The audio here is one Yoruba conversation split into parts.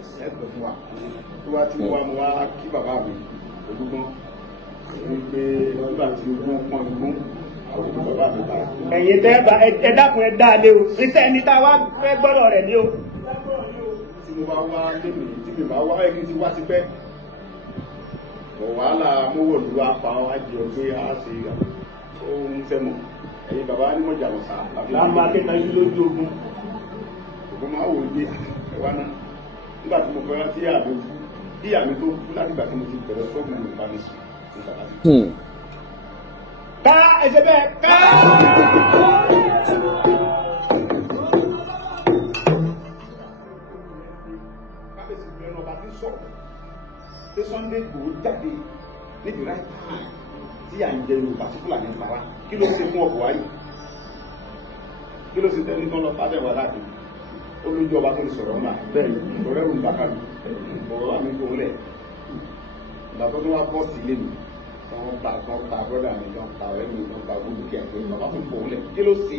ẹgbẹ́ fún wa tó wá tí mo wá kí bàbá mi olúgbọ́n wípé nígbà tí ogún pọ́n ogún àwọn òbí bàbá mi bá. ẹ̀yin tẹ́ ẹ dákun ẹ dá lé o iṣẹ́ ẹni tá a wá fẹ́ gbọ́dọ̀ rẹ̀ ní o. tí mo bá wá lónìí tí mi bá wá ẹni tí wá ti pẹ́ wàhálà mówòlú wa pa wá jẹ pé a ṣe ohun sẹ́mọ̀ ẹ̀yin bàbá ní mọ̀jà lọ́sà. láàmú akẹ́kọ̀ọ́ yìí lójú ogun. ògùn máa wò ó gbé ẹ̀wá náà nígbà tí mo fẹ́ràn tí àmì kú bí àmì tó kú láti ìgbà tí mo ti bẹ̀rẹ̀ sọ́ọ̀bù mi bá mi sùn ní bàbá mi. ká ẹsẹ̀ bẹ́ẹ̀ ká. kábíyèsí bẹ̀rẹ̀ ọba tí ń sọ̀rọ̀ pé Sunday Igboho jáde ní the right time tí à ń jẹ Yorùbá tí Fúlàní ń para kí ló ṣe fún ọkọ̀ wáyé kí ló ṣe tẹ́lẹ̀ tó lọ fábẹ́ wà láti olójú ọba tó lè sọ̀rọ̀ ńlá bẹ́ẹ̀ lọ́rẹ́ òun bá kábi ọ̀rọ̀ àmì tó lẹ̀ ìgbà tó wá bọ́ sí ilé mi wọ́n ta brọ́dà mi wọ́n ta ọ̀rẹ́ mi wọ́n ta gbogbo kí ẹ̀kọ́ bàbá tó pọ̀ lẹ̀ kí ló ṣe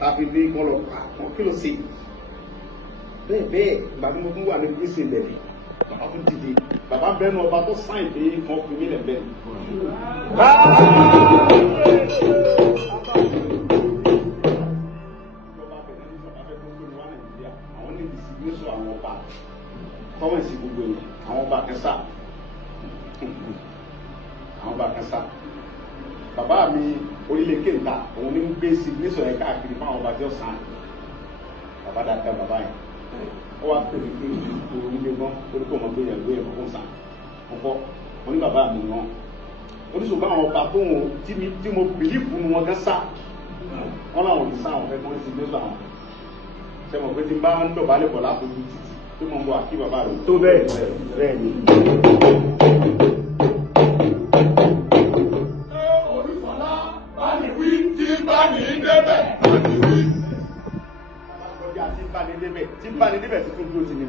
tàbí bí kọ́ lọ pa wọn kí ló ṣe bẹ́ẹ̀ ìgbà tí mo tún wà ní gbèsè lẹ̀lẹ̀ bàbá tó dìde bàbá bẹ́nu ọba tó sáìn pé wọ́n fi mí lẹ̀ bẹ́ẹ̀ tọ́wọ́ ìsìn gbogbo yẹn àwọn ọba kẹsà bàbá mi orílẹ̀ kéńtà òun ní ń gbé signation yẹn káàkiri fáwọn ọba tí ó sàn bàbá dáadáa bàbá yẹn ó wá pèmí pé orílẹ̀ gan orúkọ ọmọ gbé yẹn lóye fún sàn ọkọ wọn ní bàbá mi wọn oníṣòwò àwọn ọba tó wọn tí mo bìlífù wọn gan sá wọn làwọn ò ní sá àwọn fẹ́ kí wọ́n signation àwọn sẹ́wọ̀n pé tí n bá ń dọ̀bálẹ̀ bọ̀ láfojú títì tí mo ń bọ̀ àkí bàbá rẹ̀ tó bẹ́ẹ̀ bẹ́ẹ̀ ni. Olúfọlá bá ní wí tí bá ní débẹ̀. tí bá ní débẹ̀ tí tún dúró sí mi.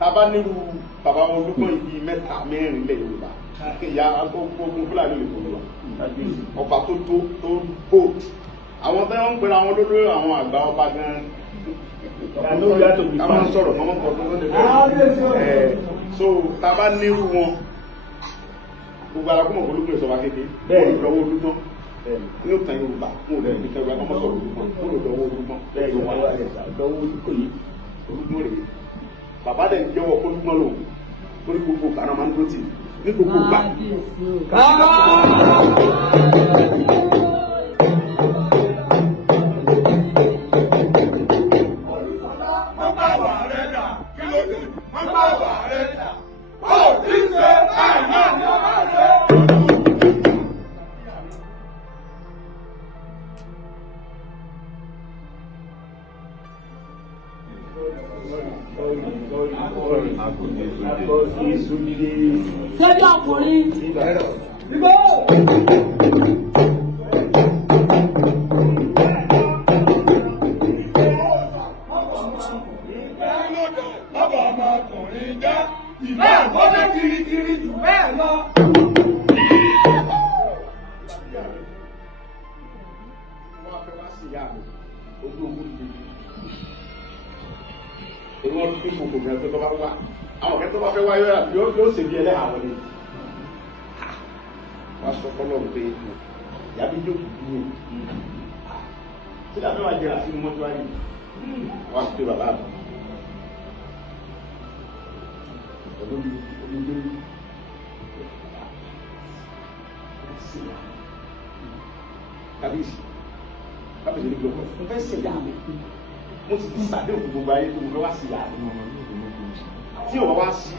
Tábà nírú bàbá wọn olúkọ ibi mẹ́ta mẹ́rin lẹ̀ Yorùbá ìyá ogun Fúlàní lè fòlù wa ọba tó bò àwọn tó ń pera wọn lórí àwọn àgbà ọba gan-an káwọn sọ̀rọ̀ mọ́mọ́ pọ̀ tó lóde bẹ́ẹ̀ so tábà nírú wọn gbogbo alákùnmọ̀ olúkúlẹ̀ sọ̀rọ̀ kékeré bẹ́ẹ̀ ni lọ́wọ́ olúgbọ́n ní òtàn Yorùbá mo lè ní kẹwàá ọmọ sọ̀rọ̀ olúgbọ́n mo lè lọ́wọ́ olúgbọ́n bẹ́ẹ̀ ni wọ́n lọ́wọ́ olúgbọ́n rèé bàbá dẹ̀ ń jẹ́wọ́ olúgbọ́n lòun torí gbogbo kaná máa ń dúró tì ní gbogbo gbà. Sẹ́dí ọkùnrin. Ìgbó. Bàbá ọmọkùnrin jẹ́ ìbá àgbọ́dọ̀ kirikiri jù bẹ́ẹ̀ lọ. Wọ́n fẹ́ wá sí ìyá mi, ojú ogun ti di. Èmi wọ́n fi fòkò gan tó bá wá. Àwọn ọ̀kẹ́ tó bá fẹ́ wá yóò ṣe bí ẹlẹ́hà wọlé. Wọ́n sọ fọ́lọ́ pé ìyá bí yóò dúró. Sílẹ̀ àbẹ́wà jẹ́ra sínú mọ́tò ayé. Wọ́n á fi bàbá àbọ̀. Kábíyèsí ní gbogbo mo fẹ́ ṣe ìyá mi mo sì ti sàdé òkú gbogbo ayé tó mo fẹ́ wá sí ìyá mi tí o bá wá sí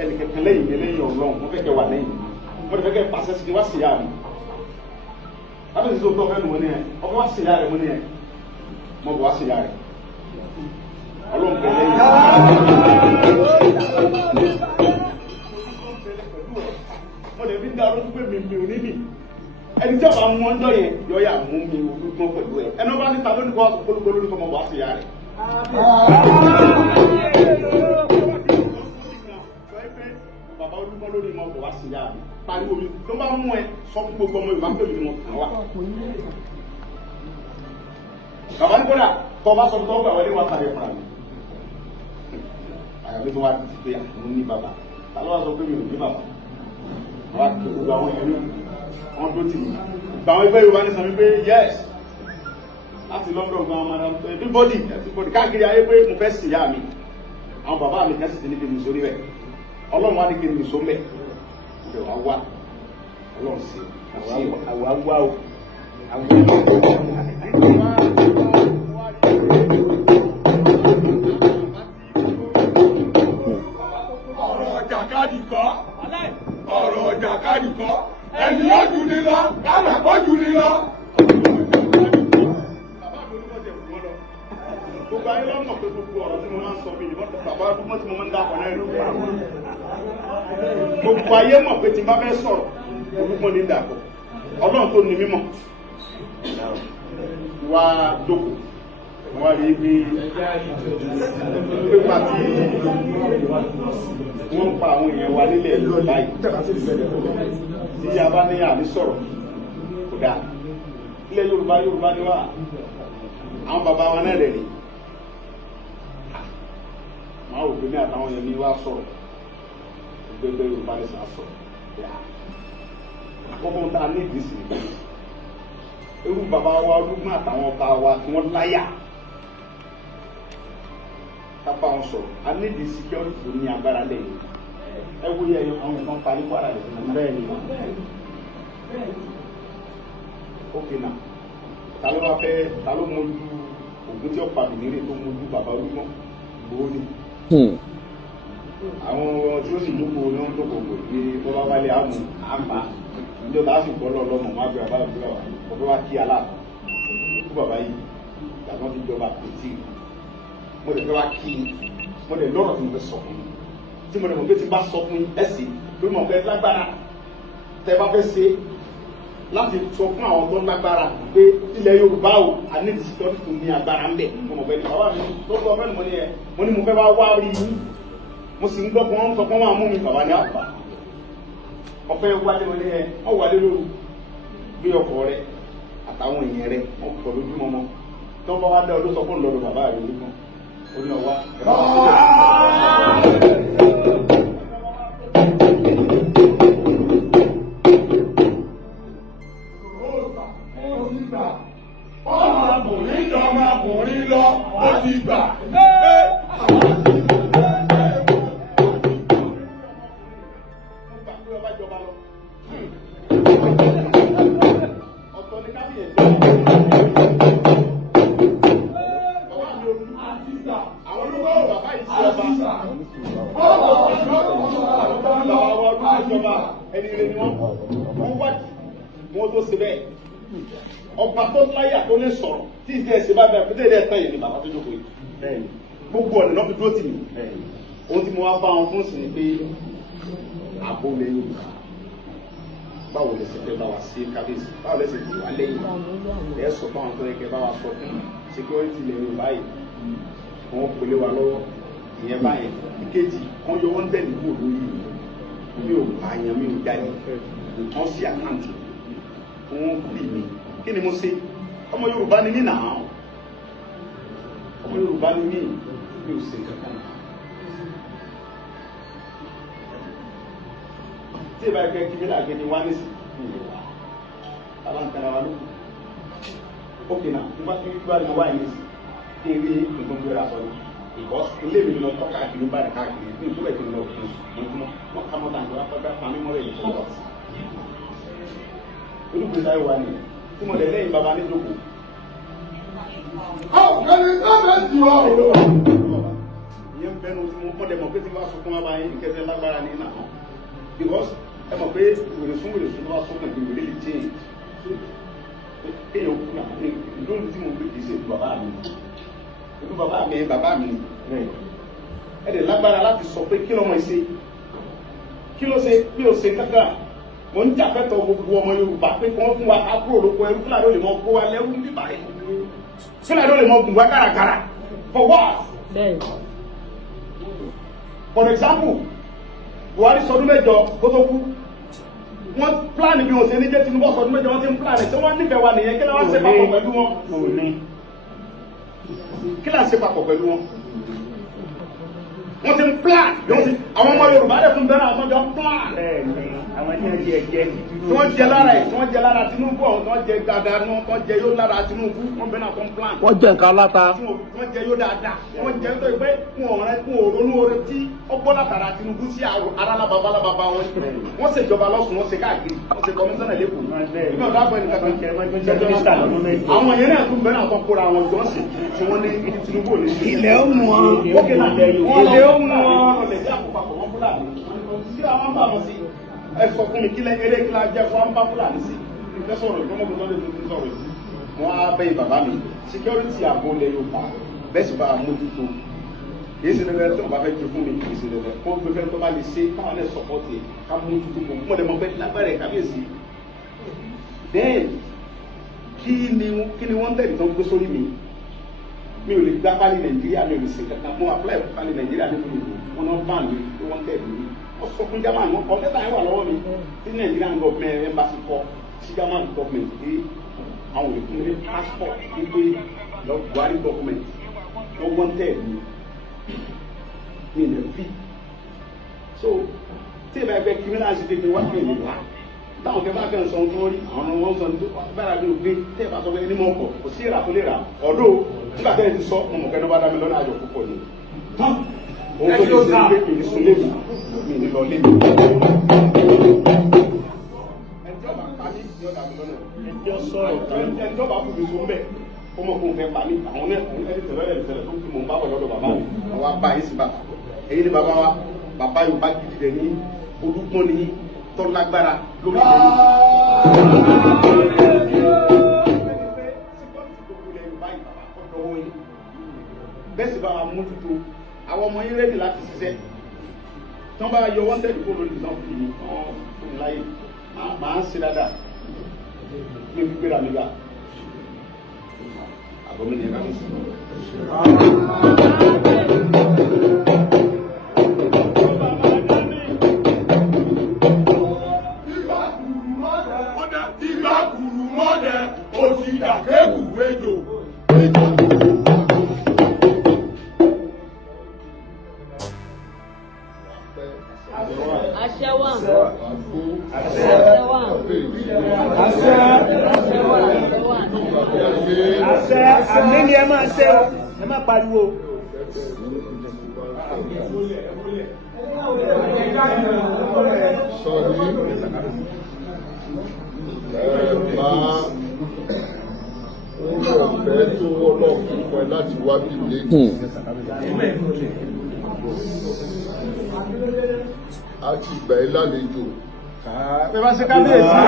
ẹnìkẹ̀kẹ́ lẹ́yìn mi lẹ́yìn Ọlọ́run mo fẹ́ kẹ́ wà lẹ́yìn mo fẹ́ kẹ́ pàṣẹ sí wá sí ìyá mi kábíyèsí tó tọ́ fẹ́ nu mo ní ẹ ọkọ wá sí ìyá rẹ mo ní ẹ mo bọ̀ wá sí ìyá rẹ Ọlọ́run kẹ́ lẹ́yìn mo lè fi dá ọlọ́dún pé mi ò ní mi ẹni tí a bá mú ọjọ́ yẹn yọ yà mú mi olùgbọ́n pẹ̀lú ẹ ẹni wọ́n bá ní ta lónìí kó wá sọ polúgbó lórí kọ́ mọ́ wá sí ya rẹ̀. Bàbá olùgbọ́n lórí mọ́ kó wá sí ya rẹ̀ pariwo mi ló bá mú ẹ sọ fún gbogbo ọmọ Yorùbá pé mi ni mo kàn wá. bàbá ní kódà tó bá sọ tó gbà wọlé wá sáré fúnra mi àyàfi tó wá ti pé àwọn ní bàbá ta ló wá sọ pé mi ò ní bàbá wá tó gbogbo àwọn èèyàn ní wọn tó tì mí gbà àwọn ẹgbẹ́ Yorùbá ní sọ wípé yes láti London gba àwọn madam everybody káàkiri ayé pé mo fẹ́ sì yá mi àwọn bàbá mi kẹ́sì ti ní kí n sórí bẹ́ẹ̀ Ọlọ́run wá ní kí n sọ mẹ́ ibẹ̀ wá wá Ọlọ́run sí àwa wá o ọ̀rọ̀ jàkadì kọ́ ọ̀rọ̀ jàkadì kọ́ ẹni yóò jù ní lọ káàmà kọ́ jù ní lọ. gbogbo ayé lọ́mọ pé gbogbo ọ̀rọ̀ tí mo máa ń sọ bíi ìbọn bàbá arúgbó tí mo máa ń dá ọ̀nà ẹ̀rọ gbogbo ayé mọ̀ pé tí n bá fẹ́ sọ̀rọ̀ orúkọ ní dàpọ̀ Ọlọ́run tó ní mímọ̀ wá jókòó wá rí bí pípa tí wọ́n ń pa àwọn èèyàn wa nílẹ̀ báyìí tí a bá ní àní sọ̀rọ̀ kò dáa ilẹ̀ Yorùbá ni wá àwọn bàbá wa náà rẹ̀ ni máa wò pé ní àtàwọn yẹn ní wá sọ̀rọ̀ gbẹgbẹ Yorùbá ní sàn sọ̀rọ̀ àkọ́kọ́ tá a ní ìdí sí irú bàbá wa Olúgbọ́n àtàwọn ọba wa tí wọ́n láyà kápá wọn sọ̀rọ̀ a ní ìdí security tó ní agbára lẹ́yìn ẹ wo yẹ àwọn nǹkan parí kwara rẹ̀ fún mi. bẹ́ẹ̀ ni ok na ta ló wá fẹ́ ta ló mójú ògùn tí ó pa bìnírè tó mójú bàbá Olúgbọ́n Ìgbòho ni. àwọn tí ó sì dúpọ̀ ní wọ́n dúpọ̀ gbò ní bọ́bá wálé àmú àmà ní ọ̀tá sì bọ́ lọ́mọ wọn àgbẹ̀ bàbá ìgbéra wa ọ̀dọ́ wa kí aláàbò ikú bàbá yìí làwọn ti jọba pètè mo lè fẹ́ wá kí mo lè lọ́rọ̀ tí mo fẹ́ sọ fún tí mo lè mọ̀ pé tí bá sọ fún ẹ̀sìn ló mọ̀ pé lágbára tẹ́ bá fẹ́ ṣe láti sọ fún àwọn tó lágbára pé ilẹ̀ Yorùbá o àní ìsìtọ́jú tó ní agbára ń bẹ̀ mo mọ̀ pé ní bàbá mi tó sọ fẹ́ mo ní mo fẹ́ wá wá rí yín mo sì ń gbọ́ pé wọ́n ń sọ pé wọ́n máa mú mi bàbá ní àpá ọ̀fẹ́ wálé wọlé ẹ wọ́n wálé lóru gbé ọkọ̀ rẹ àtàwọn èèyàn rẹ wọ́n pọ̀ lójúmọ́ mọ́ tí wọ́n bá wá dá ọdún sọ fún lọ́dọ̀ bàbá rẹ lójúmọ́ ó ní ọwá ẹ bá wà ọmọkùnrin lọ ó ti gbà. ọ̀tọ̀ ní kábíyèsí àwọn olùkọ́ bàbá yìí sí ọba ẹni rẹ ni wọ́n wájú wọ́n tó ṣe bẹ́ẹ̀ ọba tó láyà tó lè sọ̀rọ̀ tí ìdí ẹ̀sìn bá bẹ̀rẹ̀ pété ilé ẹ̀tàn yìí ni bàbá tó jókòó yìí gbogbo ọ̀nà náà fi dúró tì mí ohun tí mo wá bá wọn fún sí ni pé àbò lè Yorùbá báwo lè ṣe fẹ́ bá wa sí kábíyèsí báwo lè ṣe tì wá lẹ́yìn ẹ̀ sọ fún àwọn tó yẹ kẹ́ bá wa sọ fún security lè Yorùbá yìí wọ́n pèlè wa lọ́wọ́ ìyẹn báyìí ìkejì wọ́n yọ wọ́n tẹ̀lé kúrò lórí mi ò pààyàn mi ò jáde wọ́n sí àkáǹtì wọ́n bì mí kí ni mo ṣe ọmọ Yorùbá ni mí nà án ọmọ Yorùbá ni mí mi ò ṣe kankan tí ìbá ẹgbẹ́ kí mi là gẹ́ni wá nísì ìlú wa aláǹkara wa ló kù ókè náà nígbà tí wíwá ni mo wá yìí nísì kí n rí nǹkan gbéra sọ ni because ilé mi lọ tọ́ káàkiri báyìí káàkiri ní ìtura ìpínlẹ̀ náà fún mọ́túmọ́ wọn ká mọ́tà nígbà pátá pàmí mọ́rẹ̀ yìí fún ọ̀tí. olùkọ́ sáyé wa ni tí mo lè lẹ́yìn bàbá níjókòó. ọ̀gbẹ́ni sábẹ́ jù ọ́. ìyẹn ń bẹnu tí mo kọ́ dẹ̀ mọ̀ pé tí wọ́n á sọ fún wa báyìí ìkẹsẹ̀ lágbára ní ìlànà because ẹ mọ̀ pé wèrè fún tó bá sọ́kàn ìgbè wèrè lè change kéèyàn kú náà lónìí tí mo gbé kìí ṣe ìlú bàbá mi ìlú bàbá mi ẹ dẹ̀ lágbára láti sọ pé kí lọ́mọ ṣe kí ló ṣe bí o ṣe kankan mo ń jàfẹ́tọ̀ gbogbo ọmọ Yorùbá pé kí wọ́n fún wa ká kúrò lóko ẹrú Fúlàní ó lè mọ kó wa lẹ́rú bíbá rẹ̀ Fúlàní ó lè mọ gùn wá kárakára for what? For example Buhari sọdún mẹ́jọ kó tó kú wọ́n pílánì bí wọ́n ṣe ní jẹ́ Tinubu sọdún mẹ́jọ wọ́n ti ń pílánì tí wọ́n nífẹ̀ẹ́ wa nìyẹn kí ló wá ṣe papọ̀ pẹ̀lú wọn. kí là ń ṣe papọ̀ pẹ̀lú wọn. wọ́n ti ń plan àwọn ọmọ Yorùbá dẹ̀ tún bẹ́ẹ̀ náà wọ́n jọ ń plan. àwọn tí wọ́n jẹ tí wọ́n jẹ lára ẹ̀ tí wọ́n jẹ lára Tinubu àwọn tí wọ́n jẹ dáadáa ní wọ́n jẹ yóò lára Tinubu wọ́n bẹ́ẹ̀ náà tó ń plan. wọ́n jẹ nǹkan aláta. wọ́n jẹ yóò dáadáa wọ́n jẹ tó pé kún òrónú oore tí ọgbọ́n látara Tinubu sí ara lábàbá wọn. wọ́n ṣèjọba lọ́sùn wọ́n ṣe káàkiri wọ́n ṣe kọmíṣánná lẹ́kọ̀ọ́. àwọn yẹn náà tún bẹ́ẹ̀ náà tó kóra wọn jọ sí tí wọ́n ní Tinubu ò ní ṣe. ilẹ̀ ó mú wọn. ilẹ̀ ó mú wọn. ẹ sọ fún mi kílẹ̀ eré kílẹ̀ ajẹ́ fún àǹbá Fúlàní sí ẹ sọ̀rọ̀ ìgbọ́mọ̀gbọ́n tó lè tó sọ̀rọ̀ yìí wọ́n á bẹ́ẹ̀ bàbá mi security ààbò lẹ Yorùbá bẹ́ẹ̀ sì bá a mójútó kì í ṣe dandan tí wọ́n bá fẹ́ jẹ fún mi kì í ṣe dandan kó gbé fẹ́ tó bá lè ṣe káwọn náà sọpọ́tì ká mójútó mọ̀ mọ́ lẹ́mọ́ bẹ́ẹ̀ lágbára ẹ̀ kábíyèsí. then kí ni wọ́n tẹ̀lé tó ń gbé sórí mi ò lè gbá pálí Nàìjíríà mi ò lè ṣe kankan mo apply fún pálí Nàìjíríà nítorí wọn náà bá mi tó wọ́n tẹ̀lé mi wọ́n sọ fún German wọn kọ́ lẹ́tà yẹn wà lọ́wọ́ mi tí Nigerian government embassy kọ́ sí German government pé àwọn ò lè fún mi ní passport wípé Buhari government wọ́n wọ́n tẹ̀lé mi ní fi so tí ìbá ẹgbẹ́ criminal ṣe tètè wá pè mí wá táwọn kẹfà kan sọ tó rí àwọn ọmọ sọ ní bára bí o gbé tẹ́ ẹ bá sọ pé ẹni mọ̀ ọkọ̀ kò sí ìrà tó lè rà ọ̀dọ́ nígbà tẹ́ ẹ ti sọ ọmọ kẹ́ni bá dá mi lọ́nà àjọ púpọ̀ ni òun tó lè ṣe pé mi ní sun lébi mi ní lọ lébi. ẹjọ́ bá pa mí ní ọ̀dà mi lọ́nà ẹjọ́ sọ̀rọ̀ ẹjọ́ bá kú mi so ń bẹ̀ ó mọ̀ kó n fẹ́ pa mí àwọn ẹni tẹ̀lé tó kí mò ń bá wọ̀ lọ́dọ̀ bàbá mi àwọn abá yìí sí bàbá èyí ni bàbá wa bàbá Yorùbá gidi rẹ̀ ní olùkọ́ ní tọ́lágbára lórí bẹ́ẹ̀ sì bá wa mójútó àwọn ọmọ yín rẹ́dì láti ṣiṣẹ́ tí wọ́n bá yọ wọ́n tẹ̀lé kó lórí ìdánwò fún mi fún mi láyé máa ń ṣe dáadáa ní fi gbéra nígbà àgọ́ mi ní ẹ̀ka mi sí. àmì ni ẹ máa ṣe o ẹ má pariwo. ọ̀fẹ́ tó ọlọ́run fún ẹ láti wá bí léèkì a ti gbà ẹ́ lálejò. ẹ bá ṣe kábíyèsí.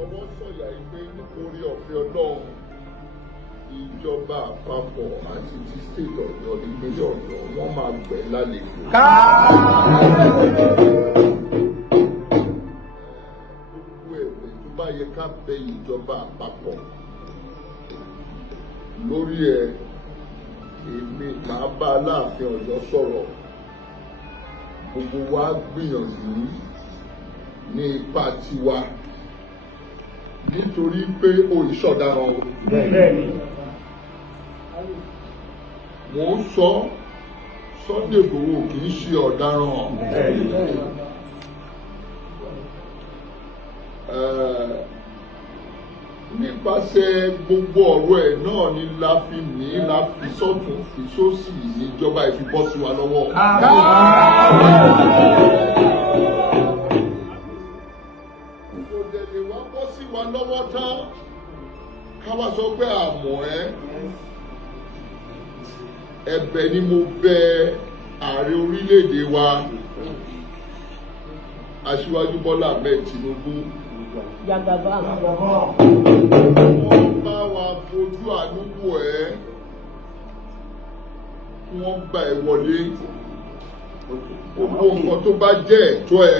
ọwọ́ sọ̀yà ìpè nítorí ọ̀fẹ́ ọlọ́run ìjọba àpapọ̀ àti ti state Ọ̀yọ́ ìpínlẹ̀ Ọ̀yọ́ wọ́n máa gbà ẹ́ lálejò. Bá yẹ ká bẹ ìjọba àpapọ̀ lórí ẹ̀ èmi máa bá Aláàfin Ọ̀yọ́ sọ̀rọ̀ gbogbo wa gbìyànjú ní ipa tiwa nítorí pé o ìṣọ̀daràn o. Mo ń sọ Sunday Igboho kì í ṣe ọ̀daràn. Nípasẹ̀ gbogbo ọ̀rọ̀ ẹ̀ náà ni la fi sọ́tún fi sósì níjọba ìfipọ́ sí wa lọ́wọ́. Kò dẹ̀dẹ̀ wá bọ́ sí wa lọ́wọ́ tán ká wá sọ pé àmọ́ ẹ̀bẹ̀ ni mo bẹ̀ ààrẹ orílẹ̀-èdè wa Aṣíwájú Bọ́lá Ahmed Tinubu. Wọ́n bá wa fojú àánú wò ẹ́, wọ́n gba ẹ wọlé. Gbogbo nǹkan tó bá jẹ́ ẹ̀tọ́ ẹ,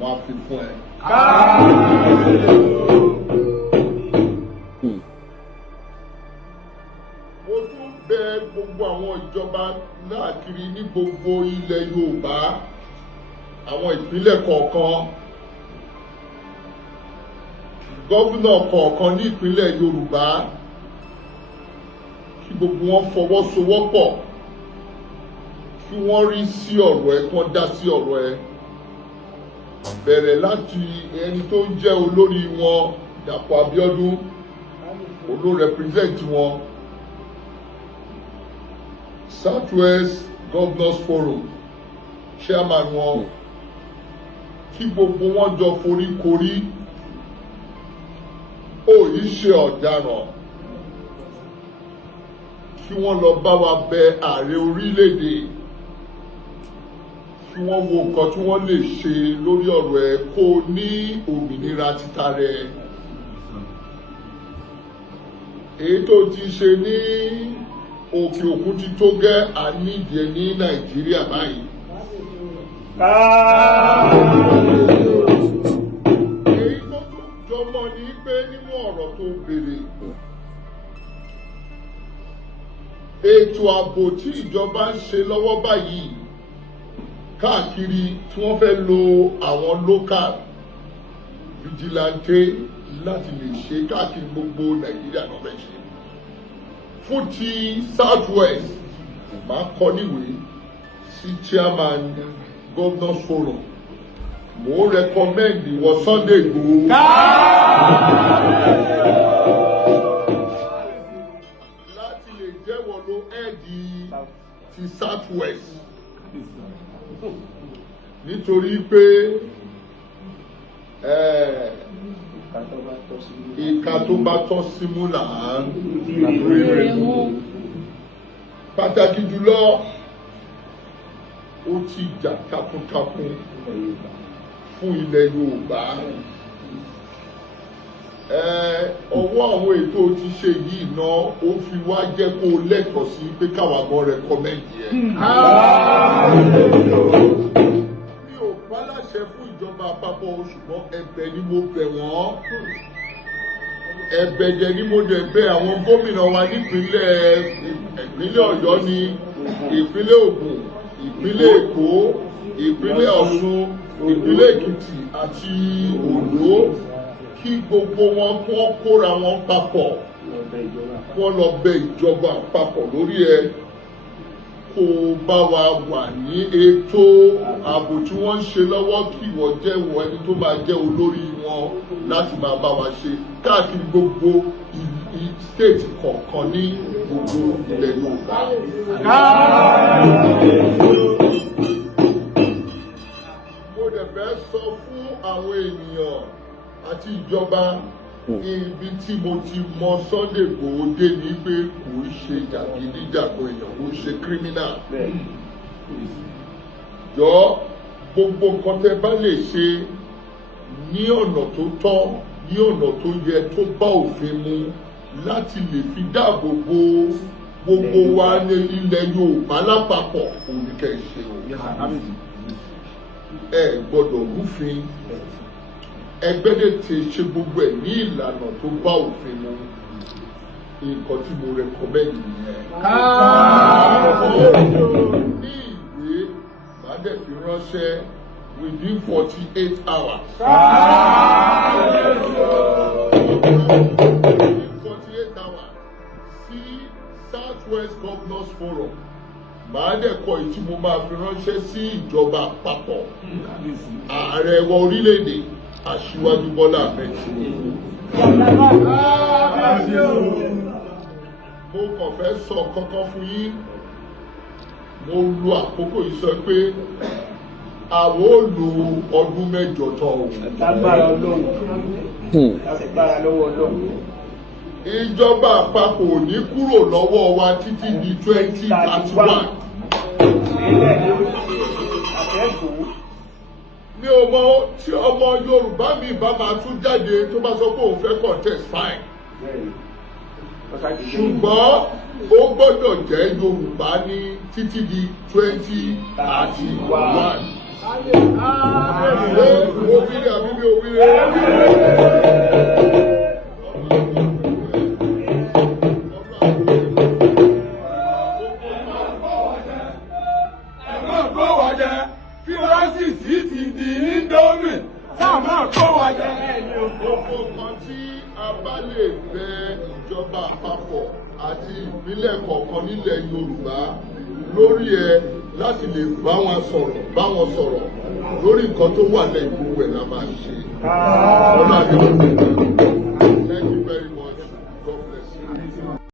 wọ́n á fi fún ẹ. Mo tún bẹ̀ gbogbo àwọn ìjọba káàkiri ní gbogbo ilẹ̀ Yorùbá, àwọn ìpínlẹ̀ kọ̀ọ̀kan. gómìnà kọ̀ọ̀kan ní ìpínlẹ̀ Yorùbá kí gbogbo wọn fọwọ́sowọ́pọ̀ kí wọ́n rí sí ọ̀rọ̀ ẹ kí wọ́n dá sí ọ̀rọ̀ ẹ bẹ̀rẹ̀ láti ẹni tó ń jẹ́ olórí wọn Dàpọ̀ Abíọ́dún olórepresent wọn Southwest Governors Forum chairman wọn kí gbogbo wọn jọ foríkorí ó yìí ṣe ọ̀daràn kí wọ́n lọ bá wa bẹ ààrẹ orílẹ̀-èdè kí wọ́n wo nǹkan tí wọ́n lè ṣe lórí ọ̀rọ̀ ẹ̀ kó ní òmìnira títa rẹ̀ èyí tó ti ṣe ní òkè òkun ti tó gẹ́ àníjẹ ní Nàìjíríà báyìí. Èyí tó tún jọmọ ní pé nínú ọ̀rọ̀ tó béèrè ètò ààbò tí ìjọba ń ṣe lọ́wọ́ báyìí káàkiri tí wọ́n fẹ́ lo àwọn local vigilante láti lè ṣe káàkiri gbogbo Nàìjíríà náà fẹ́ ṣe fún ti Southwest máa kọ níwèé sí chairman Governors Forum mo recommend ìwọ Sunday Igboho láti lè jẹ́wọ́ ló ẹ́ẹ̀dì ti Southwest nítorí pé ìka tó bá tọ́ símú là ń rere mú pàtàkì jùlọ ó ti jà takuntakun fún ilẹ̀ Yorùbá ọwọ́ àwọn ètò ti ṣe yìí náà ó fi wá jẹ́ kó lẹ́tọ̀ọ́ sí pé káwa gan rẹ̀kọ́mẹ́ǹdì ẹ̀. mi ò bá láṣẹ fún ìjọba àpapọ̀ ṣùgbọ́n ẹ̀bẹ̀ ni mo bẹ̀ wọ́n ẹ̀bẹ̀ dẹ̀ ni mo dẹ̀ bẹ̀ àwọn gómìnà wa nípínlẹ̀ Ọ̀yọ́ ní ìpínlẹ̀ Ògùn ìpínlẹ̀ Èkó ìpínlẹ̀ Ọ̀ṣun ìpínlẹ̀ Èkìtì àti Oǹdó kí gbogbo wọn kí wọ́n kóra wọn papọ̀ kí wọ́n lọ bẹ ìjọba àpapọ̀ lórí ẹ kó bá wa wà ní ètò ààbò tí wọ́n ń ṣe lọ́wọ́ kí wọ́n jẹ́ wọ ẹni tó máa jẹ́ olórí wọn láti máa bá wa ṣe káàkiri gbogbo state kọ̀ọ̀kan ní gbogbo ilẹ̀ Yorùbá. Mo dẹ̀ fẹ́ sọ fún àwọn ènìyàn àti ìjọba ibi tí mo ti mọ Sunday Igboho dé ní pé kò ń ṣe jàgídíjàgan èèyàn kò ń ṣe criminal. Jọ gbogbo nǹkan tẹ́ bá lè ṣe ní ọ̀nà tó tọ́ ní ọ̀nà tó yẹ tó bá òfin mu láti lè fi dáàbò bo gbogbo wa ní ilẹ̀ Yorùbá lápapọ̀ oníkẹ́ ṣe o. Ẹ gbọ́dọ̀ rúfin ẹgbẹ́dẹ̀ tí ṣe gbogbo ẹ̀ ní ìlànà tó bá òfin mu nǹkan tí mo rẹkọmẹ́ndì nìyẹn. ní ìwé màá dẹ̀ fi ránṣẹ́ within 48 hours. within 48 hours sí Southwest Governors Forum màá dẹ̀ kọ èyí tí mo máa fi ránṣẹ́ sí ìjọba àpapọ̀ ààrẹ wa orílẹ̀-èdè Aṣíwájú Bọ́lá Ahmed Tinubu. Mo kàn fẹ́ sọ kankan fún yín mo lo àkókò yìí sọ pé àwọn ò lo ọdún mẹ́jọ tán o. Lágbára Ọlọ́run. Lágbára lọ́wọ́ Ọlọ́run. Ìjọba àpapọ̀ ò ní kúrò lọ́wọ́ wa títí di 2031. Mi ò mọ tí ọmọ Yorùbá mi bá máa tún jáde tó bá sọ pé òun fẹ́ contest fine. Ṣùgbọ́n ó gbọ́dọ̀ jẹ́ Yorùbá ní títí di 2031. Òwúrẹ́ àbí mi òwúrẹ́. Francis ti di Indomie sáà máa kó wa jẹ. Gbogbo kan tí bá lè bẹ ìjọba àpapọ̀ àti ìpínlẹ̀ kọ̀ọ̀kan nílẹ̀ Yorùbá lórí ẹ láti lè bá wọn sọ̀rọ̀ lórí nǹkan tó wà lẹ́yìn gbogbo ẹ̀ la máa ṣe.